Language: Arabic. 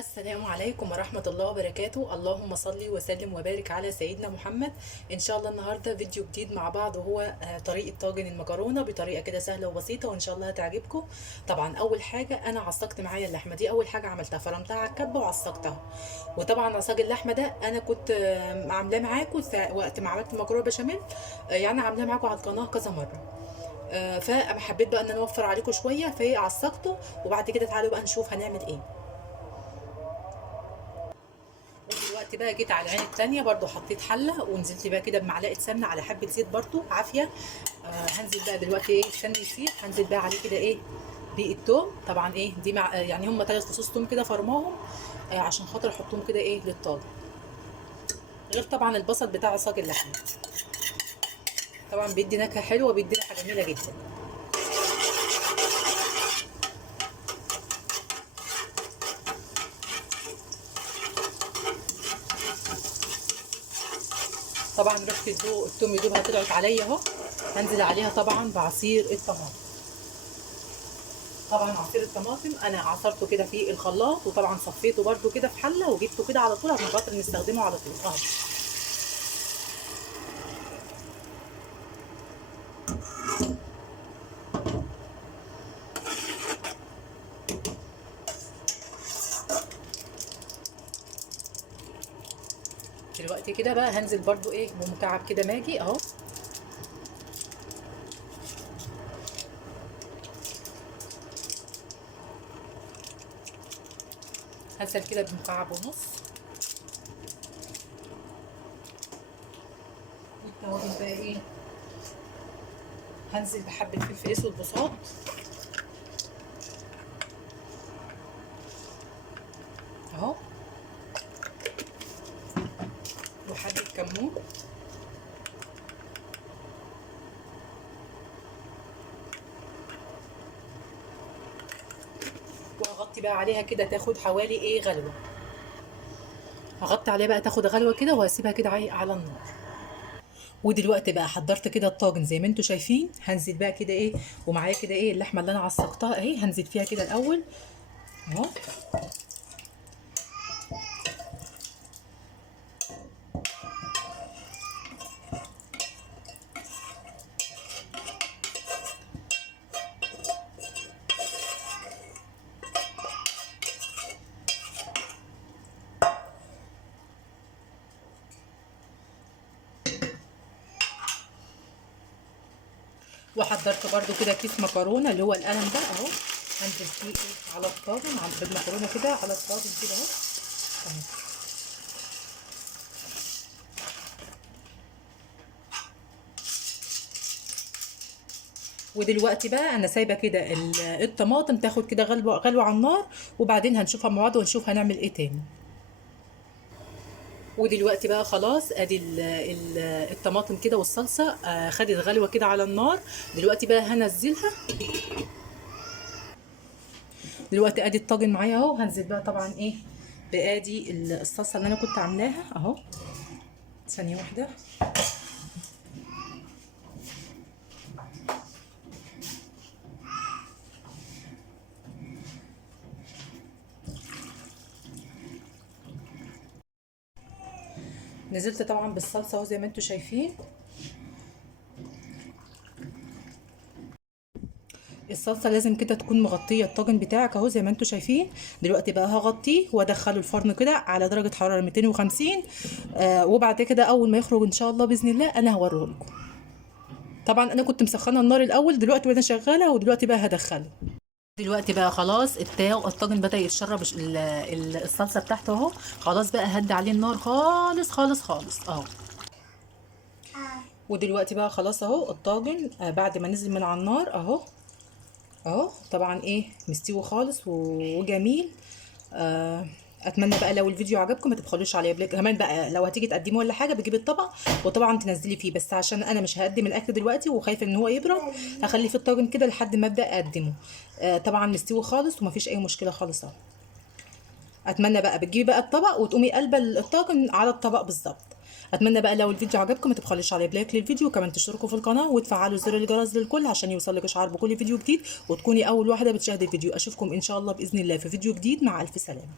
السلام عليكم ورحمة الله وبركاته. اللهم صل وسلم وبارك على سيدنا محمد. ان شاء الله النهاردة فيديو جديد مع بعض، وهو طريقة طاجن المكرونة بطريقة كده سهلة وبسيطة، وان شاء الله هتعجبكم. طبعا اول حاجة انا عصقت معايا اللحمة دي، اول حاجة عملتها فرمتها على الكبة وعصقتها. وطبعا عصاج اللحمة ده انا كنت عاملاه معاكم وقت ما عملت المكرونة بشاميل، يعني عاملاه معاكم على القناة كذا مرة. فحبيت بقى ان انا اوفر عليكم شوية فعصقته، وبعد كده تعالوا بقى نشوف هنعمل ايه. ودلوقتي بقى جيت على العين التانية برضو حطيت حلة، ونزلت بقى كده بمعلقة سمنة على حبة زيت برضو عافية. هنزل بقى دلوقتي ايه السمن يسيح، هنزل بقى عليه كده ايه بالثوم. طبعا ايه دي مع يعني هم 3 فصوص توم كده فرماهم، عشان خاطر احطهم كده ايه للطاجن، غير طبعا البصل بتاع عصاج اللحمة. طبعا بيدي نكهة حلوة، بيدي ريحة جميلة جدا. طبعا ريحة التوم يدوبها طلعت عليا اهو. هنزل عليها طبعا بعصير الطماطم. طبعا عصير الطماطم انا عصرته كده في الخلاط، وطبعا صفيته برده كده في حله وجبته كده على طول عشان خاطر نستخدمه على طول اهو. دلوقتي كده بقى هنزل برده ايه بمكعب كده ماجي اهو. هنزل كده بمكعب ونص. والتوابل بقى ايه، هنزل بحبه فلفل اسود بصوت اهو، وحبه كمون، وهغطي بقى عليها كده تاخد حوالي ايه غلوه. هغطي عليها بقى تاخد غلوه كده، وهسيبها كده على النار. ودلوقتي بقى حضرت كده الطاجن زي ما انتم شايفين. هنزل بقى كده ايه، ومعايا كده ايه اللحمه اللي انا عصقتها اهي، هنزل فيها كده الاول اهو. وحضرت برده كده كيس مكرونه اللي هو القلم ده اهو. هنزل فيه ايه على الطاجن بالمكرونه كده على الطاجن كده اهو تمام. ودلوقتي بقى انا سايبه كده الطماطم تاخد كده غلوه غلوه على النار، وبعدين هنشوفها مع بعض ونشوف هنعمل ايه تاني. ودلوقتي بقى خلاص ادي الطماطم كده والصلصه خدت غلوه كده على النار. دلوقتي بقى هنزلها. دلوقتي ادي الطاجن معايا اهو. هنزل بقى طبعا ايه بادي الصلصه اللي انا كنت عاملاها اهو. ثانيه واحده. نزلت طبعا بالصلصه اهو زي ما انتم شايفين. الصلصه لازم كده تكون مغطيه الطاجن بتاعك اهو زي ما انتم شايفين. دلوقتي بقى هغطيه وادخله الفرن كده على درجه حراره 250. وبعد كده اول ما يخرج ان شاء الله باذن الله انا هوريه لكم. طبعا انا كنت مسخنه النار الاول، دلوقتي وانا شغاله، ودلوقتي بقى هدخله. دلوقتي بقى خلاص الطاجن بدأ يتشرب الصلصه بتاعته اهو. خلاص بقى هدي عليه النار خالص خالص خالص اهو. ودلوقتي بقى خلاص اهو الطاجن بعد ما نزل من على النار اهو. اهو طبعا ايه مستوي خالص وجميل. اتمنى بقى لو الفيديو عجبكم ما تبخلوش عليا كمان بقى، لو هتيجي تقدميه ولا حاجه بتجيبي الطبق وطبعا تنزلي فيه، بس عشان انا مش هقدم الاكل دلوقتي وخايفه ان هو يبرد، هخليه في الطاجن كده لحد ما ابدا اقدمه. طبعا مستوي خالص ومفيش اي مشكله خالص اهو. اتمنى بقى بتجيبي بقى الطبق وتقومي قلبه الطاجن على الطبق بالظبط. اتمنى بقى لو الفيديو عجبكم ما تبخلوش عليا بلايك للفيديو، وكمان تشتركوا في القناه وتفعلوا زر الجرس للكل عشان يوصلك اشعار بكل فيديو جديد، وتكوني اول واحده بتشاهدي الفيديو. اشوفكم ان شاء الله باذن الله في فيديو جديد. مع الف سلامه.